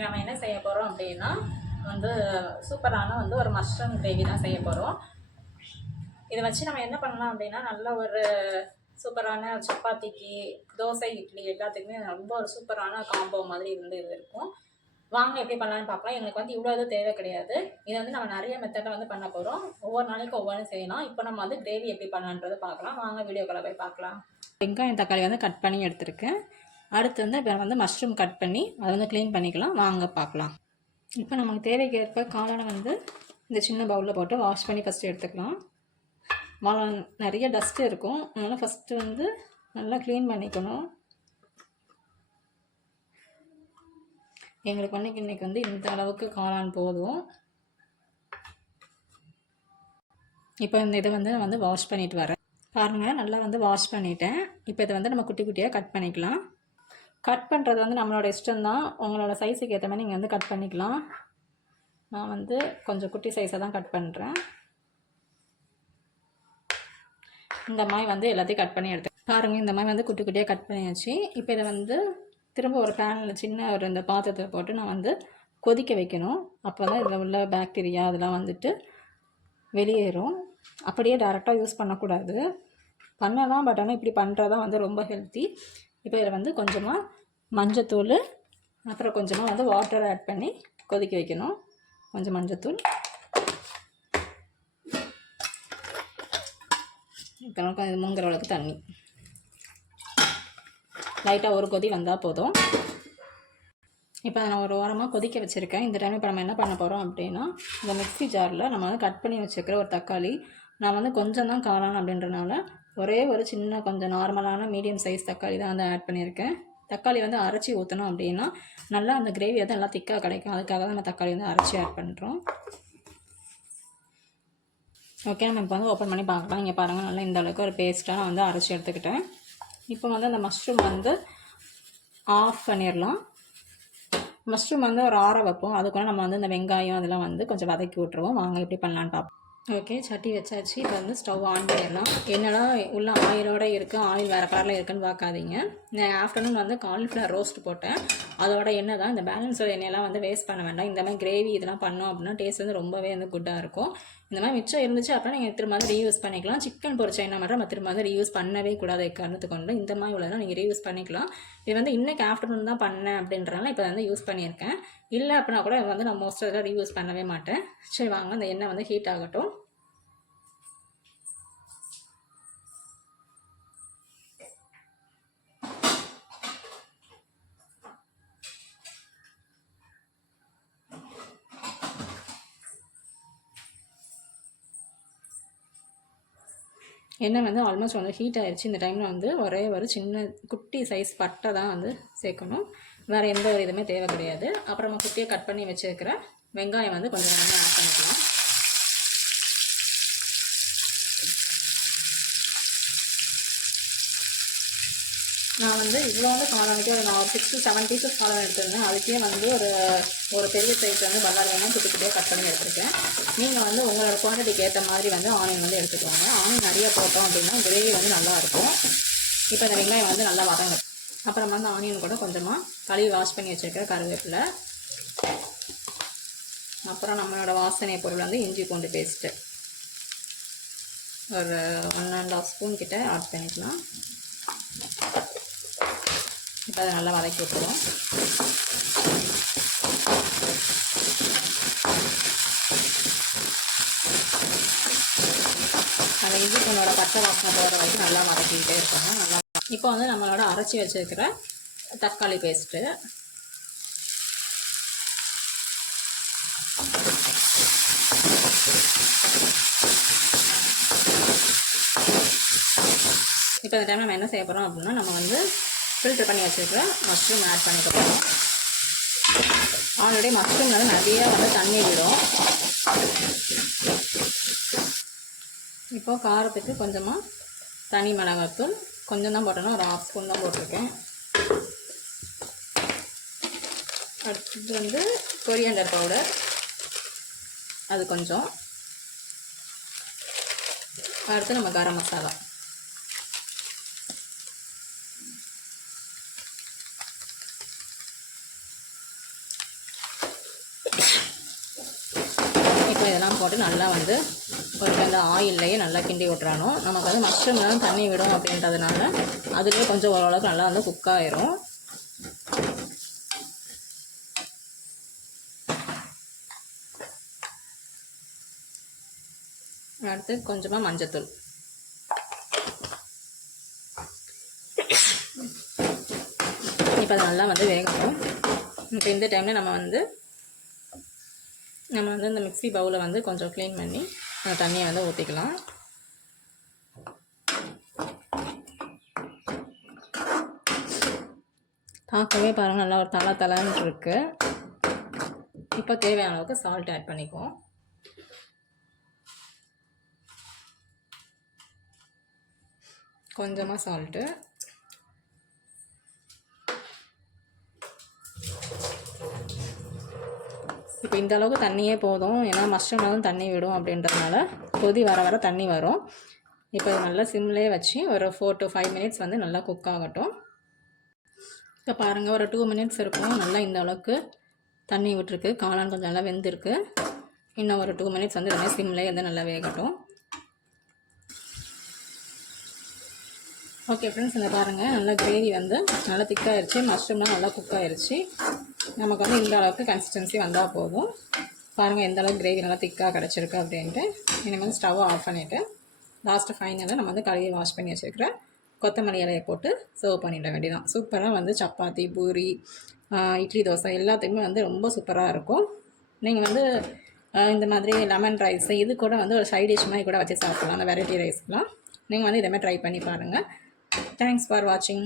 நம்ம என்ன செய்ய போகிறோம் அப்படின்னா வந்து சூப்பரான வந்து ஒரு மஷ்ரூம் கிரேவி தான் செய்ய போகிறோம் இதை வச்சு நம்ம என்ன பண்ணலாம் அப்படின்னா நல்ல ஒரு சூப்பரான சப்பாத்திக்கு தோசை இட்லி எல்லாத்துக்குமே ரொம்ப ஒரு சூப்பரான காம்போ மாதிரி இருந்து இது இருக்கும். வாங்க எப்படி பண்ணலாம்னு பார்க்கலாம். எங்களுக்கு வந்து இவ்வளோ இது தேவை கிடையாது. இதை வந்து நம்ம நிறைய மெத்தடில் வந்து பண்ண போகிறோம் ஒவ்வொரு நாளைக்கு ஒவ்வொன்றும் செய்யலாம். இப்போ நம்ம வந்து கிரேவி எப்படி பண்ணலான்றதை பார்க்கலாம். வாங்க வீடியோக்குள்ளே போய் பார்க்கலாம். வெங்காயம் தக்காளி வந்து கட் பண்ணி எடுத்திருக்கேன். அடுத்து வந்து இப்போ வந்து மஷ்ரூம் கட் பண்ணி அதை வந்து க்ளீன் பண்ணிக்கலாம். வாங்க பார்க்கலாம். இப்போ நமக்கு தேவைக்கு ஏற்ப காளானை வந்து இந்த சின்ன பவுலில் போட்டு வாஷ் பண்ணி ஃபஸ்ட்டு எடுத்துக்கலாம். வாழை நிறைய டஸ்ட்டு இருக்கும். அதனால் ஃபஸ்ட்டு வந்து நல்லா க்ளீன் பண்ணிக்கணும். எங்களுக்கு வந்து இன்றைக்கி வந்து இந்த அளவுக்கு காளான் போதும். இப்போ இந்த இதை வந்து நான் வந்து வாஷ் பண்ணிட்டு வரேன். பாருங்கள் நல்லா வந்து வாஷ் பண்ணிட்டேன். இப்போ இதை வந்து நம்ம குட்டி குட்டியாக கட் பண்ணிக்கலாம். கட் பண்ணுறது வந்து நம்மளோட இஷ்டம்தான். உங்களோட சைஸுக்கு ஏற்ற மாதிரி நீங்கள் வந்து கட் பண்ணிக்கலாம். நான் வந்து கொஞ்சம் குட்டி சைஸாக தான் கட் பண்ணுறேன் இந்த மாதிரி வந்து எல்லாத்தையும் கட் பண்ணி எடுத்து பாருங்கள் இந்த மாதிரி வந்து குட்டி குட்டியாக கட் பண்ணியாச்சு. இப்போ இதை வந்து திரும்ப ஒரு பேனில் சின்ன ஒரு இந்த பாத்திரத்தை போட்டு நான் வந்து கொதிக்க வைக்கணும். அப்போ தான் இதில் உள்ள பாக்டீரியா அதெல்லாம் வந்துட்டு வெளியேறும். அப்படியே டேரெக்டாக யூஸ் பண்ணக்கூடாது. பண்ணலாம் பட் ஆனால் இப்படி பண்ணுறதான் வந்து ரொம்ப ஹெல்த்தி இப்போ இதில் வந்து கொஞ்சமாக மஞ்சத்தூள் அப்புறம் கொஞ்சமாக வந்து வாட்டர் ஆட் பண்ணி கொதிக்க வைக்கணும். கொஞ்சம் மஞ்சத்தூள். இப்போ நமக்கு அது அளவுக்கு தண்ணி. லைட்டாக ஒரு கொதி வந்தால் போதும். இப்போ நான் ஒரு ஓரமாக கொதிக்க வச்சுருக்கேன். இந்த டைம் இப்போ நம்ம என்ன பண்ண போகிறோம் அப்படின்னா இந்த மிக்சி ஜாரில் நம்ம வந்து கட் பண்ணி வச்சுருக்கிற ஒரு தக்காளி நான் வந்து கொஞ்சம் தான் காளான் அப்படின்றனால ஒரே ஒரு சின்ன கொஞ்சம் நார்மலான மீடியம் சைஸ் தக்காளி தான் வந்து ஆட் பண்ணியிருக்கேன். தக்காளி வந்து அரைச்சி ஊற்றணும் அப்படின்னா நல்லா அந்த கிரேவி வந்து நல்லா திக்காக கிடைக்கும். அதுக்காக தான் நம்ம தக்காளி வந்து அரைச்சி ஆட் பண்ணுறோம் ஓகே நம்ம இப்போ வந்து ஓப்பன் பண்ணி பார்க்கலாம். இங்கே பாருங்கள் நல்லா இந்த அளவுக்கு ஒரு பேஸ்ட்டாக நான் வந்து அரைச்சி எடுத்துக்கிட்டேன். இப்போ வந்து அந்த மஷ்ரூம் வந்து ஆஃப் பண்ணிடலாம். மஷ்ரூம் வந்து ஒரு ஆற வைப்போம். அதுக்குள்ளே நம்ம வந்து இந்த வெங்காயம் அதெல்லாம் வந்து கொஞ்சம் வதக்கி விட்ருவோம் வாங்க எப்படி பண்ணலான்னு பார்ப்போம். ஓகே சட்டி வச்சாச்சு. இப்போ வந்து ஸ்டவ் ஆன் பண்ணிடலாம். என்னடா உள்ள ஆயிலோட இருக்குது ஆயில் வேறு கலரில் இருக்குன்னு பார்க்காதீங்க. நான் ஆஃப்டர்நூன் வந்து காலிஃப்ளவர் ரோஸ்ட் போட்டேன். அதோட என்ன தான் இந்த பேலன்ஸோட எண்ணெயெல்லாம் வந்து வேஸ்ட் பண்ண வேண்டாம். இந்த மாதிரி கிரேவி இதெல்லாம் பண்ணோம் அப்படின்னா டேஸ்ட் வந்து ரொம்பவே வந்து குட்டாக இருக்கும். இந்த மாதிரி மிச்சம் இருந்துச்சு அப்புறம் நீங்கள் திரும்ப வந்து ரீயூஸ் பண்ணிக்கலாம். சிக்கன் பொரிச்ச என்ன மட்டும் நம்ம திரும்ப வந்து ரீயூஸ் பண்ணவே கூடாது காரணத்து கொண்டு இந்த மாதிரி உள்ளதெல்லாம் நீங்கள் ரீயூஸ் பண்ணிக்கலாம். இது வந்து இன்றைக்கி ஆஃப்டர்நூன் தான் பண்ணேன் அப்படின்றனால இப்போ வந்து யூஸ் பண்ணியிருக்கேன். இல்லை அப்படின்னா கூட வந்து நான் மோஸ்ட் இதெல்லாம் ரீயூஸ் பண்ணவே மாட்டேன். சரி வாங்க. அந்த எண்ணெய் வந்து ஹீட் ஆகட்டும். எண்ணெய் வந்து ஆல்மோஸ்ட் வந்து ஹீட் ஆகிடுச்சு இந்த டைமில் வந்து ஒரே ஒரு சின்ன குட்டி சைஸ் பட்டை தான் வந்து சேர்க்கணும். வேறு எந்த ஒரு இதுவுமே தேவை கிடையாது. அப்புறமா குட்டியை கட் பண்ணி வச்சுருக்கிற வெங்காயம் வந்து கொஞ்சம் கொஞ்சமாக ஆட் பண்ணிக்கலாம். நான் வந்து இவ்வளோ வந்து காளானுக்கு ஒரு நான் சிக்ஸ் டு செவன் பீசஸ் காளான் எடுத்திருந்தேன். அதுக்கே வந்து ஒரு ஒரு பெரிய சைஸ் வந்து பல்லார் வேணும் குட்டி குட்டியாக கட் பண்ணி எடுத்திருக்கேன். நீங்கள் வந்து உங்களோட குவான்டிட்டிக்கு ஏற்ற மாதிரி வந்து ஆனியன் வந்து எடுத்துக்கோங்க. ஆனியன் நிறைய போட்டோம் அப்படின்னா கிரேவி வந்து நல்லாயிருக்கும் இப்போ இந்த வெங்காயம் வந்து நல்லா வதங்க. அப்புறமா வந்து ஆனியன் கூட கொஞ்சமாக கழுவி வாஷ் பண்ணி வச்சுருக்க கருவேப்பிலை. அப்புறம் நம்மளோட வாசனை பொருள் வந்து இஞ்சி பூண்டு பேஸ்ட்டு ஒரு ஒன் அண்ட் ஆஃப் ஸ்பூன் கிட்டே ஆட் பண்ணிக்கலாம். இப்போ அதை நல்லா வதக்கி விட்டுருவோம். அந்த இஞ்சி பூண்டோட பச்சை வாசனை போகிற வரைக்கும் நல்லா வதக்கிக்கிட்டே இருக்கணும் நல்லா இப்போ வந்து நம்மளோட அரைச்சி வச்சுருக்கிற தக்காளி பேஸ்ட்டு இப்போ இந்த டைம் நம்ம என்ன செய்ய போகிறோம் அப்படின்னா நம்ம வந்து ஃபில்டர் பண்ணி வச்சுருக்கிற மஷ்ரூம் ஆட் பண்ணிக்க போகிறோம் ஆல்ரெடி மஷ்ரூமில் வந்து நிறைய வந்து தண்ணி விடும். இப்போது காரத்துக்கு கொஞ்சமாக தனி மிளகாத்தூள் கொஞ்சம் தான் போட்டேன்னா ஒரு ஆஃப் ஸ்பூன் தான் போட்டிருக்கேன். அடுத்தது வந்து கொரியண்டர் பவுடர் அது கொஞ்சம். அடுத்து நம்ம கரம் மசாலா இப்போ இதெல்லாம் போட்டு நல்லா வந்து கொஞ்சம் அந்த ஆயில்லையே நல்லா கிண்டி விட்டுறணும். நமக்கு வந்து மஷ்ரூம் தான் தண்ணி விடும் அப்படின்றதுனால அதுலேயே கொஞ்சம் ஓரளவுக்கு நல்லா வந்து குக் ஆயிரும். அடுத்து கொஞ்சமாக மஞ்சத்தூள். இப்போ அது நல்லா வந்து வேகணும். இப்போ இந்த டைமில் நம்ம வந்து நம்ம வந்து இந்த மிக்ஸி பவுலை வந்து கொஞ்சம் க்ளீன் பண்ணி அந்த தண்ணியை வந்து ஊற்றிக்கலாம் பார்க்கவே பாருங்கள் நல்லா ஒரு தலை தலைன்னு இருக்கு. இப்போ தேவையான அளவுக்கு சால்ட் ஆட் பண்ணிக்குவோம். கொஞ்சமாக சால்ட்டு இப்போ இந்த அளவுக்கு தண்ணியே போதும். ஏன்னா மஷ்ரூமில் வந்து தண்ணி விடும் அப்படின்றதுனால கொதி வர வர தண்ணி வரும். இப்போ நல்லா சிம்லேயே வச்சு ஒரு ஃபோர் டு ஃபைவ் மினிட்ஸ் வந்து நல்லா குக் ஆகட்டும். இப்போ பாருங்கள் ஒரு டூ மினிட்ஸ் இருக்கும். நல்லா இந்த அளவுக்கு தண்ணி விட்டுருக்கு. காளான் கொஞ்சம் நல்லா வெந்திருக்கு. இன்னும் ஒரு டூ மினிட்ஸ் வந்து இதுமாதிரி சிம்லேயே வந்து நல்லா வேகட்டும். ஓகே ஃப்ரெண்ட்ஸ் இந்த பாருங்கள் நல்லா கிரேவி வந்து நல்லா திக்காயிருச்சு மஷ்ரூம்லாம் நல்லா குக் ஆயிருச்சு. நமக்கு வந்து இந்த அளவுக்கு கன்சிஸ்டன்சி வந்தால் போதும். பாருங்கள் எந்த அளவுக்கு கிரேவி நல்லா திக்காக கிடச்சிருக்கு அப்படின்ட்டு. இனிமேல் ஸ்டவ்வை ஆஃப் பண்ணிவிட்டு லாஸ்ட்டு ஃபைனலாக நம்ம வந்து கழுவி வாஷ் பண்ணி வச்சுருக்கிற கொத்தமல்லி இலையை போட்டு சர்வ் பண்ணிட வேண்டியதான் சூப்பராக வந்து சப்பாத்தி பூரி இட்லி தோசை எல்லாத்துக்குமே வந்து ரொம்ப சூப்பராக இருக்கும். நீங்கள் வந்து இந்த மாதிரி லெமன் ரைஸ் இது கூட வந்து ஒரு சைட் டிஷ் மாதிரி கூட வச்சு சாப்பிட்லாம் அந்த வெரைட்டி ரைஸ்லாம் நீங்கள் வந்து இதேமாதிரி ட்ரை பண்ணி பாருங்கள் தேங்க்ஸ் ஃபார் வாட்சிங்